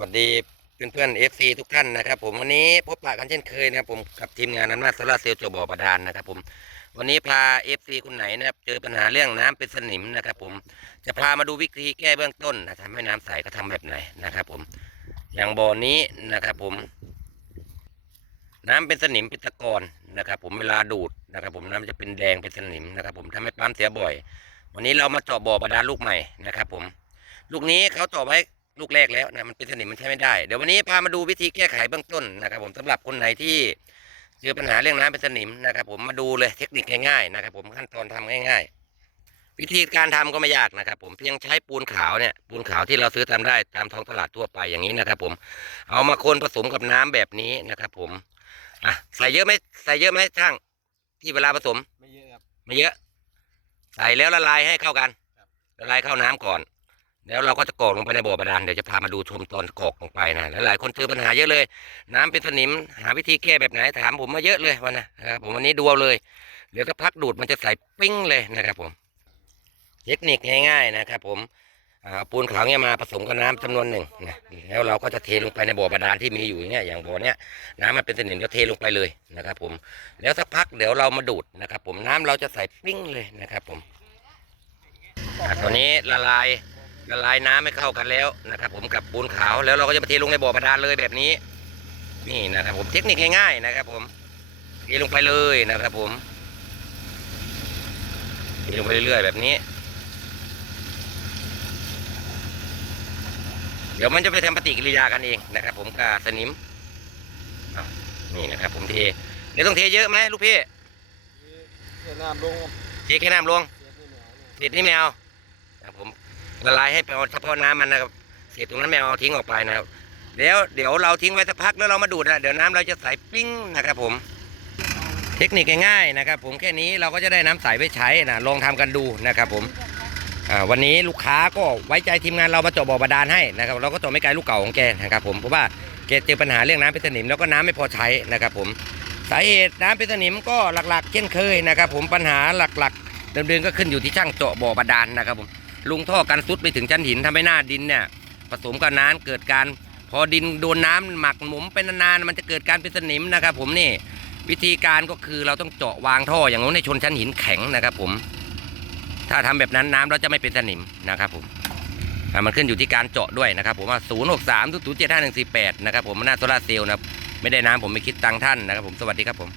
วัสดีเพื่อนเพื่อนเอฟซีทุกท่านนะครับ ผมวันนี้พบปะกันเช่นเคยนะครับผมกับทีมงานอำนาจโซลารเซลล์จบ่อบาดาลนะครับ ผมวันนี้พาเอฟซีคนไหนนะครับเจอปัญหาเรื่องน้ำเป็นสนิมนะครับ ผมจะพามาดูวิธีแก้เบื้องต้นนะทำให้น้ำใสก็ทำแบบไหนนะครับ ผมอย่างบ่อนี้นะครับ ผม น้ำเป็นสนิมเป็นตะกอนนะครับ ผมเวลาดูดนะครับ ผมน้ำจะเป็นแดงเป็นสนิมนะครับ ผมทำให้ปั๊มเสียบ่อย วันนี้เรามาเจาะบ่อบาดาลลูกใหม่นะครับ ผม ลูกนี้เขาเจาะไว้ ลูกแรกแล้วนะมันเป็นสนิมมันใช้ไม่ได้ เดี๋ยววันนี้พามาดูวิธีแก้ไขเบื้องต้นนะครับ ผมสำหรับคนไหนที่เจอปัญหาเรื่องน้ำเป็นสนิมนะครับ ผมมาดูเลยเทคนิคง่ายๆนะครับ ผมขั้นตอนทำง่าย ๆ วิธีการทำก็ไม่ยากนะครับ ผมเพียงใช้ปูนขาวเนี่ยปูนขาวที่เราซื้อทำได้ตามท้องตลาดทั่วไปอย่างนี้นะครับ ผมเอามาคนผสมกับน้ำแบบนี้นะครับ ผมอะใส่เยอะไหมใส่เยอะไหมช่าง ที่เวลาผสม ไม่เยอะครับไม่เยอะ ใส่แล้วละลายให้เข้ากันครับละลายเข้าน้ำก่อน แล้วเราก็จะกรอกลงไปในบ่อบาดาลเดี๋ยวจะพามาดูชมตอนกรอกลงไปนะหลายๆคนเจอปัญหาเยอะเลย น้ำเป็นสนิมหาวิธีแก้แบบไหนถามผมมาเยอะเลยวันนะครับผมวันนี้ดูเอาเลย เดี๋ยวสักพักดูดมันจะใสปิ้งเลยนะครับผม เทคนิคง่ายๆนะครับผมอ่าปูนขาวเนี่ยมาผสมกับน้ำจำนวนหนึ่งนะแล้วเราก็จะเทลงไปในบ่อบาดาลที่มีอยู่อย่างเงี้ยอย่างบ่อเนี้ยน้ำมันเป็นสนิมก็เทลงไปเลยนะครับผมแล้วสักพักเดี๋ยวเรามาดูดนะครับผมน้ำเราจะใสปิ้งเลยนะครับผมอ่าตอนนี้ละลาย ละลายน้ำให้เข้ากันแล้วนะครับ ผมกับปูนขาวแล้วเราก็จะมาเทลงในบ่อบาดาลเลยแบบนี้ นี่นะครับ ผมเทคนิคง่ายๆนะครับ ผมเทลงไปเลยนะครับ ผมเทลงไปเรื่อยๆแบบนี้ เดี๋ยวมันจะไปทำปฏิกิริยากันเองนะครับ ผมกับสนิมอ้าวนี่นะครับ ผมเทเดี๋ยวต้องเทเยอะไหมลูกพี่เสียน้ำลงเทแค่น้ำลงเสียที่เหนือเนี่ยเศษนี่ไม่เอานะครับผม ละลายให้เอาเฉพาะน้ำมันนะครับเศษตรงนั้นไม่เอาทิ้งออกไปนะครับแล้วเดี๋ยวเราทิ้งไว้สักพักแล้วเรามาดูดนะเดี๋ยวน้ำเราจะใสปิ้งนะครับผม เทคนิคง่ายๆนะครับ ผมแค่นี้เราก็จะได้น้ำใสไว้ใช้นะลองทำกันดูนะครับผมอ่าวันนี้ลูกค้าก็ไว้ใจทีมงานเรามาเจาะบ่อบาดาลให้นะครับเราก็เจาะไม่ไกลลูกเก่าของแกนะครับผมเพราะว่าแกเจอปัญหาเรื่องน้ำเป็นสนิมแล้วก็น้ำไม่พอใช้นะครับผมสาเหตุน้ำเป็นสนิมก็หลักๆ เช่นเคยนะครับผมปัญหาหลักๆเดิมๆก็ขึ้นอยู่ที่ช่างเจาะบ่อบาดาลนะครับผม ลุงท่อกันซุดไปถึงชั้นหินทำให้หน้าดินเนี่ยผสมกับน้ำเกิดการ พอดินโดนน้ำหมักหมมเป็นนานๆมันจะเกิดการเป็นสนิมนะครับ ผมนี่วิธีการก็คือเราต้องเจาะวางท่ออย่างนู้นในชนชั้นหินแข็งนะครับ ผม ถ้าทำแบบนั้นน้ำเราจะไม่เป็นสนิมนะครับ ผมมันขึ้นอยู่ที่การเจาะด้วยนะครับ ผมว่า0 6 3 0 7 5 1 4 8นะครับผมหน้าโซลาเซลล์นะครับไม่ได้น้ำผมไม่คิดตังท่านนะครับ ผมสวัสดีครับผม